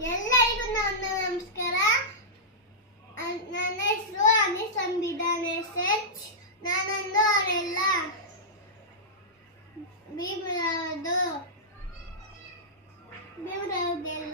ಎಲ್ಲರಿಗೂ ನನ್ನ ನಮಸ್ಕಾರ. ನನ್ನ ಹೆಸರು ಅನಿ ಸಂವಿಧಾನ ಎಸ್ ಎಚ್ ನಾನೊಂದು ಅವರೆಲ್ಲ ಭೀಮರಾವದು ಭೀಮರಾವ್ಗೆಲ್ಲ